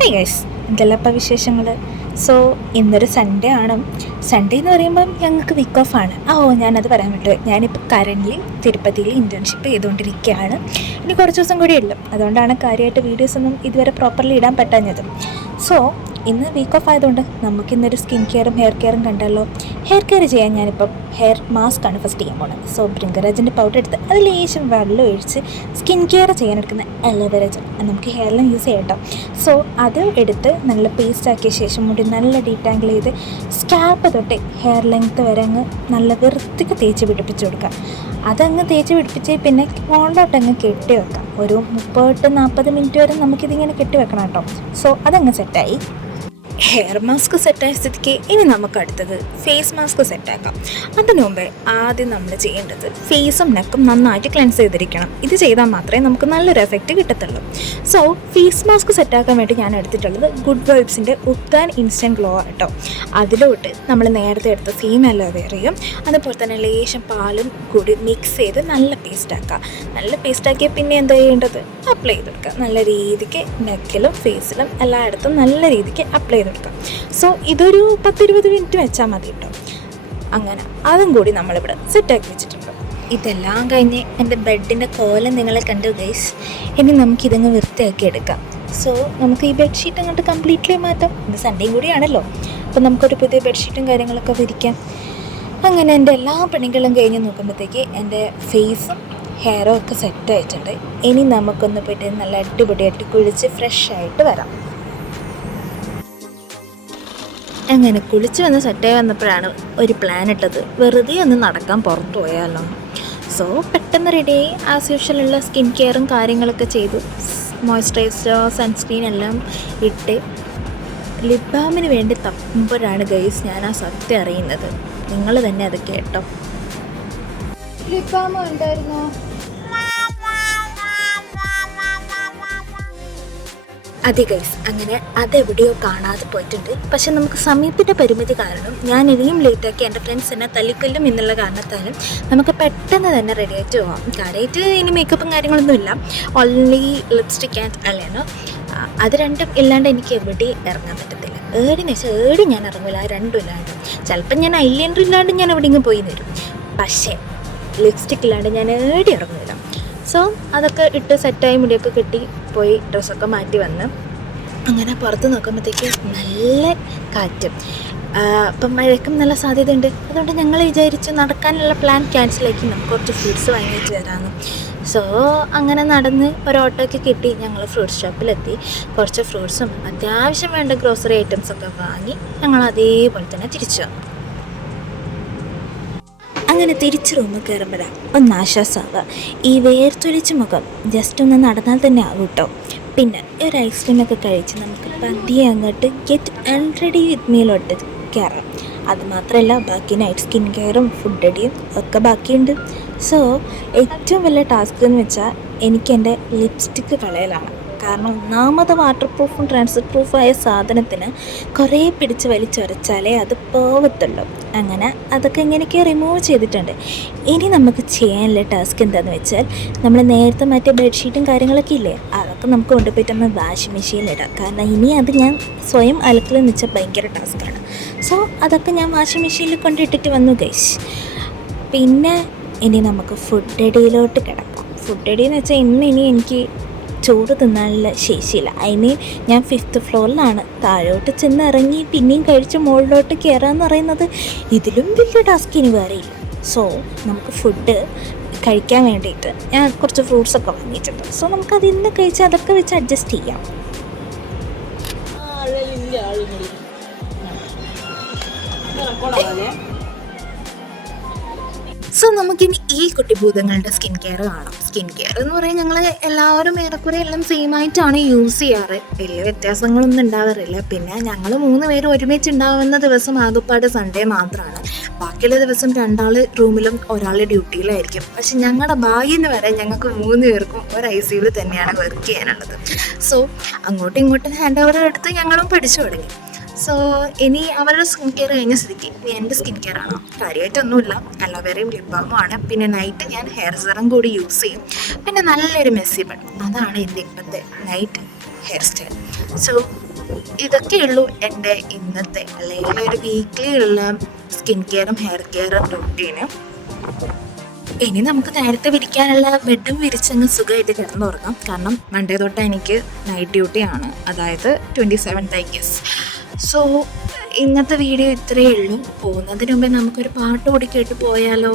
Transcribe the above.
High guys, എന്തെല്ലാം ഇപ്പോൾ വിശേഷങ്ങൾ? സോ ഇന്നൊരു സൺഡേ ആണ്. സൺഡേ എന്ന് പറയുമ്പം ഞങ്ങൾക്ക് വീക്ക് ഓഫ് ആണ്. ഞാനത് പറയാൻ പറ്റുമോ, ഞാനിപ്പോൾ കറൻ്റ്ലി തിരുപ്പതിയിൽ ഇൻറ്റേൺഷിപ്പ് ചെയ്തുകൊണ്ടിരിക്കുകയാണ്. ഇനി കുറച്ച് ദിവസം കൂടി ഉള്ളു. അതുകൊണ്ടാണ് കാര്യമായിട്ട് വീഡിയോസൊന്നും ഇതുവരെ പ്രോപ്പർലി ഇടാൻ പറ്റാഞ്ഞത്. സോ ഇന്ന് വീക്ക് ഓഫ് ആയതുകൊണ്ട് നമുക്കിന്നൊരു സ്കിൻ കെയറും ഹെയർ കെയറും കണ്ടല്ലോ. ഹെയർ കെയർ ചെയ്യാൻ ഞാനിപ്പം ഹെയർ മാസ്ക് ആണ് ഫസ്റ്റ് ചെയ്യാൻ പോകുന്നത്. സോ ഭൃംഗരാജിൻ്റെ പൗഡർ എടുത്ത് അതിൽ ലേശം വെള്ളം ഒഴിച്ച് സ്കിൻ കെയർ ചെയ്യാൻ എടുക്കുന്ന അലോവേര ജെൽ നമുക്ക് ഹെയറിലും യൂസ് ചെയ്യാം കേട്ടോ. സോ അത് എടുത്ത് നല്ല പേസ്റ്റ് ആക്കിയ ശേഷം മുടി നല്ല ഡീറ്റാങ്കിൾ ചെയ്ത് സ്കാൽപ്പ് തൊട്ട് ഹെയർ ലെങ്ത്ത് വരെ അങ്ങ് നല്ല വൃത്തിക്ക് തേച്ച് പിടിപ്പിച്ച് കൊടുക്കുക. അതങ്ങ് തേച്ച് പിടിപ്പിച്ച് പിന്നെ മുകളിലോട്ടങ്ങ് കെട്ടി വെക്കാം. ഒരു 30-40 മിനിറ്റ് വരെ നമുക്കിതിങ്ങനെ കെട്ടി വെക്കണം കേട്ടോ. സോ അതങ്ങ് സെറ്റായി. ഹെയർ മാസ്ക് സെറ്റായ സ്ഥിതിക്ക് ഇനി നമുക്ക് അടുത്തത് ഫേസ് മാസ്ക് സെറ്റാക്കാം. അതിനു മുമ്പേ ആദ്യം നമ്മൾ ചെയ്യേണ്ടത് ഫേസും നെക്കും നന്നായിട്ട് ക്ലെൻസ് ചെയ്തിരിക്കണം. ഇത് ചെയ്താൽ മാത്രമേ നമുക്ക് നല്ലൊരു എഫക്റ്റ് കിട്ടത്തുള്ളൂ. സോ ഫേസ് മാസ്ക് സെറ്റാക്കാൻ വേണ്ടി ഞാൻ എടുത്തിട്ടുള്ളത് ഗുഡ് വൈബ്സിൻ്റെ ഉപ്താൻ ഇൻസ്റ്റൻറ്റ് ഗ്ലോ കേട്ടോ. അതിലോട്ട് നമ്മൾ നേരത്തെ എടുത്ത സെയിം അലോവേറയും അതുപോലെ തന്നെ ലേശം പാലും കൂടി മിക്സ് ചെയ്ത് നല്ല പേസ്റ്റാക്കുക. നല്ല പേസ്റ്റാക്കിയാൽ പിന്നെ എന്താ ചെയ്യേണ്ടത്, അപ്ലൈ ചെയ്ത് കൊടുക്കുക. നല്ല രീതിക്ക് നെക്കിലും ഫേസിലും എല്ലായിടത്തും നല്ല രീതിക്ക് അപ്ലൈ ചെയ്ത് കൊടുക്കുക. സോ ഇതൊരു 10-20 മിനിറ്റ് വെച്ചാൽ മതി കേട്ടോ. അങ്ങനെ അതും കൂടി നമ്മളിവിടെ സെറ്റാക്കി വെച്ചിട്ടുണ്ട്. ഇതെല്ലാം കഴിഞ്ഞ് എൻ്റെ ബെഡിൻ്റെ കോലം നിങ്ങളെ കണ്ടു ഗൈസ്. ഇനി നമുക്കിതങ്ങ് വൃത്തിയാക്കി എടുക്കാം. സോ നമുക്ക് ഈ ബെഡ്ഷീറ്റ് അങ്ങോട്ട് കംപ്ലീറ്റ്ലി മാറ്റാം. ഇത് സൺഡേയും കൂടിയാണല്ലോ, അപ്പോൾ നമുക്കൊരു പുതിയ ബെഡ്ഷീറ്റും കാര്യങ്ങളൊക്കെ വിരിക്കാം. അങ്ങനെ എൻ്റെ എല്ലാ പണികളും കഴിഞ്ഞ് നോക്കുമ്പോഴത്തേക്ക് എൻ്റെ ഫേസും ഹെയറും ഒക്കെ സെറ്റ് ആയിട്ടുണ്ട്. ഇനി നമുക്കൊന്ന് പോയിട്ട് നല്ല അടിപൊളിയായിട്ട് കുളിച്ച് ഫ്രഷ് ആയിട്ട് വരാം. അങ്ങനെ കുളിച്ച് വന്ന് സെറ്റായി വന്നപ്പോഴാണ് ഒരു പ്ലാൻ ഇട്ടത്, വെറുതെ ഒന്ന് നടക്കാൻ പുറത്തു പോയാലോ. സോ പെട്ടെന്ന് റെഡിയായി ആസ് യൂഷ്വൽ ഉള്ള സ്കിൻ കെയറും കാര്യങ്ങളൊക്കെ ചെയ്തു. മോയ്സ്ചറൈസർ, സൺസ്ക്രീൻ എല്ലാം ഇട്ട് ലിപ് ബാമിന് വേണ്ടി തപ്പുമ്പോഴാണ് ഗൈസ് ഞാൻ ആ സത്യം അറിയുന്നത്. നിങ്ങൾ തന്നെ അത് കേട്ടോ. ലിപ് ബാം ഉണ്ടായിരുന്നോ? അതെ ഗൈസ്, അങ്ങനെ അതെവിടെയോ കാണാതെ പോയിട്ടുണ്ട്. പക്ഷെ നമുക്ക് സമയത്തിൻ്റെ പരിമിതി കാരണം ഞാൻ ഇനിയും ലേറ്റാക്കി എൻ്റെ ഫ്രണ്ട്സ് എന്നെ തല്ലിക്കൊല്ലും എന്നുള്ള കാരണത്താലും നമുക്ക് പെട്ടെന്ന് തന്നെ റെഡി ആയിട്ട് പോകാം. കാര്യമായിട്ട് ഇനി മേക്കപ്പും കാര്യങ്ങളൊന്നുമില്ല, ഓൺലി ലിപ്സ്റ്റിക് ആൻഡ് ഐലൈനർ. അത് രണ്ടും ഇല്ലാണ്ട് എനിക്ക് എവിടെയും ഇറങ്ങാൻ പറ്റത്തില്ല. ഏടിന്ന് വെച്ചാൽ ഏടി ഞാൻ ഇറങ്ങില്ല, രണ്ടും ഇല്ലാണ്ട്. ചിലപ്പോൾ ഞാൻ ഐലൈനർ ഇല്ലാണ്ട് ഞാൻ എവിടെയെങ്കിലും പോയി വരും. പക്ഷേ ലിപ്സ്റ്റിക് ഇല്ലാണ്ട് ഞാൻ ഏടി ഇറങ്ങില്ല. സോ അതൊക്കെ ഇട്ട് സെറ്റായി മുടിയൊക്കെ കെട്ടി പോയി ഡ്രസ്സൊക്കെ മാറ്റി വന്ന് അങ്ങനെ പുറത്ത് നോക്കുമ്പോഴത്തേക്ക് നല്ല കാറ്റും അപ്പം മഴയ്ക്കും നല്ല സാധ്യതയുണ്ട്. അതുകൊണ്ട് ഞങ്ങൾ വിചാരിച്ച് നടക്കാനുള്ള പ്ലാൻ ക്യാൻസലാക്കി നമുക്ക് കുറച്ച് ഫ്രൂട്ട്സ് വാങ്ങിയിട്ട് വരാമെന്ന്. സോ അങ്ങനെ നടന്ന് ഒരു ഓട്ടോയ്ക്ക് കിട്ടി. ഞങ്ങൾ ഫ്രൂട്ട്സ് ഷോപ്പിലെത്തി. കുറച്ച് ഫ്രൂട്ട്സും അത്യാവശ്യം വേണ്ട ഗ്രോസറി ഐറ്റംസൊക്കെ വാങ്ങി ഞങ്ങൾ അതേപോലെ തന്നെ തിരിച്ചു വന്നു. അങ്ങനെ തിരിച്ച് റൂമിൽ കയറുമ്പോഴാണ് ഒന്ന് ആശ്വാസമാവുക. ഈ വേർത്തൊലിച്ച മുഖം ജസ്റ്റ് ഒന്ന് നടന്നാൽ തന്നെ ആകും കേട്ടോ. പിന്നെ ഒരു ഐസ്ക്രീമൊക്കെ കഴിച്ച് നമുക്ക് പതിയെ അങ്ങോട്ട് ഗെറ്റ് അൺറെഡി വിത്ത് മീലോട്ട് കയറാം. അതുമാത്രമല്ല ബാക്കി നൈറ്റ് സ്കിൻ കെയറും ഫുഡ് റെഡിയും ഒക്കെ ബാക്കിയുണ്ട്. സോ ഏറ്റവും വലിയ ടാസ്ക് എന്ന് വെച്ചാൽ എനിക്ക് എൻ്റെ ലിപ്സ്റ്റിക്ക് കളയലാണ്. കാരണം ഒന്നാമത് വാട്ടർ പ്രൂഫും ട്രാൻസ്ഫർ പ്രൂഫായ സാധനത്തിന് കുറേ പിടിച്ച് വലിച്ചൊരച്ചാലേ അത് പോവത്തുള്ളൂ. അങ്ങനെ അതൊക്കെ ഇങ്ങനെയൊക്കെ റിമൂവ് ചെയ്തിട്ടുണ്ട്. ഇനി നമുക്ക് ചെയ്യാനുള്ള ടാസ്ക് എന്താണെന്ന് വെച്ചാൽ, നമ്മൾ നേരത്തെ മാറ്റിയ ബെഡ്ഷീറ്റും കാര്യങ്ങളൊക്കെ ഇല്ലേ, അതൊക്കെ നമുക്ക് കൊണ്ടുപോയിട്ട് വാഷിംഗ് മെഷീനിലിടാം. കാരണം ഇനി അത് ഞാൻ സ്വയം അലക്കലെന്ന് വെച്ചാൽ ഭയങ്കര ടാസ്ക്കാണ്. സോ അതൊക്കെ ഞാൻ വാഷിംഗ് മെഷീനിൽ കൊണ്ടിട്ടിട്ട് വന്നു ഗൈസ്. പിന്നെ ഇനി നമുക്ക് ഫുഡ് റെഡിയിലോട്ട് കിടക്കാം. ഫുഡ് റെഡി എന്ന് വെച്ചാൽ ഇനി എനിക്ക് ചോറ് തിന്നാനുള്ള ശേഷിയില്ല. ഞാൻ 5th ഫ്ലോറിലാണ്. താഴോട്ട് ചെന്ന് ഇറങ്ങി പിന്നെയും കഴിച്ച് മുകളിലോട്ട് കയറാമെന്ന് പറയുന്നത് ഇതിലും വലിയ ടാസ്ക് ഇനി വേറെയില്ല. സോ നമുക്ക് ഫുഡ് കഴിക്കാൻ വേണ്ടിയിട്ട് ഞാൻ കുറച്ച് ഫ്രൂട്ട്സൊക്കെ വാങ്ങിയിട്ടുണ്ട്. സോ നമുക്കതിൽ നിന്ന് കഴിച്ച് അതൊക്കെ വെച്ച് അഡ്ജസ്റ്റ് ചെയ്യാം. സോ നമുക്കിനി ഈ കുട്ടിഭൂതങ്ങളുടെ സ്കിൻ കെയർ കാണാം. സ്കിൻ കെയർ എന്ന് പറയാൻ ഞങ്ങൾ എല്ലാവരും ഏറെക്കുറെ എല്ലാം സെയിം ആയിട്ടാണ് യൂസ് ചെയ്യാറ്. വലിയ വ്യത്യാസങ്ങളൊന്നും ഉണ്ടാവാറില്ല. പിന്നെ ഞങ്ങൾ 3 പേരും ഒരുമിച്ച് ഉണ്ടാവുന്ന ദിവസം ആകപ്പാട് സൺഡേ മാത്രമാണ്. ബാക്കിയുള്ള ദിവസം 2 റൂമിലും ഒരാൾ ഡ്യൂട്ടിയിലായിരിക്കും. പക്ഷെ ഞങ്ങളുടെ ഭാഗ്യം വരെ ഞങ്ങൾക്ക് 3 പേർക്കും ഒരു ICU തന്നെയാണ് വർക്ക് ചെയ്യാനുള്ളത്. സോ അങ്ങോട്ടും ഇങ്ങോട്ടും ഹാൻഡ് ഓവർ എടുത്ത് ഞങ്ങളും പഠിച്ചു തുടങ്ങി. സോ ഇനി അവരുടെ സ്കിൻ കെയർ കഴിഞ്ഞ സ്ഥിതിക്ക് ഇനി എൻ്റെ സ്കിൻ കെയർ ആണോ, കാര്യമായിട്ടൊന്നുമില്ല. അലോവേറയും ലിപ് ബാമും ആണ്. പിന്നെ നൈറ്റ് ഞാൻ ഹെയർ സെറം കൂടി യൂസ് ചെയ്യും. പിന്നെ നല്ലൊരു മെസ്സി ബൺ, അതാണ് എൻ്റെ ഇപ്പോഴത്തെ നൈറ്റ് ഹെയർ സ്റ്റൈൽ. സോ ഇതൊക്കെയുള്ളൂ എൻ്റെ ഇന്നത്തെ അല്ലെങ്കിൽ ഒരു വീക്ക്ലി ഉള്ള സ്കിൻ കെയറും ഹെയർ കെയറും റൂട്ടീന്. ഇനി നമുക്ക് നേരത്തെ വിരിക്കാനുള്ള ബെഡും വിരിച്ചങ്ങ് സുഖമായിട്ട് കിടന്നുറങ്ങാം. കാരണം മൺഡേ തൊട്ട് എനിക്ക് നൈറ്റ് ഡ്യൂട്ടിയാണ്, അതായത് 27th I guess. സോ ഇന്നത്തെ വീഡിയോ ഇത്രയേ ഉള്ളൂ. പോകുന്നതിന് മുമ്പേ നമുക്കൊരു പാട്ട് കൂടി കേട്ട് പോയാലോ?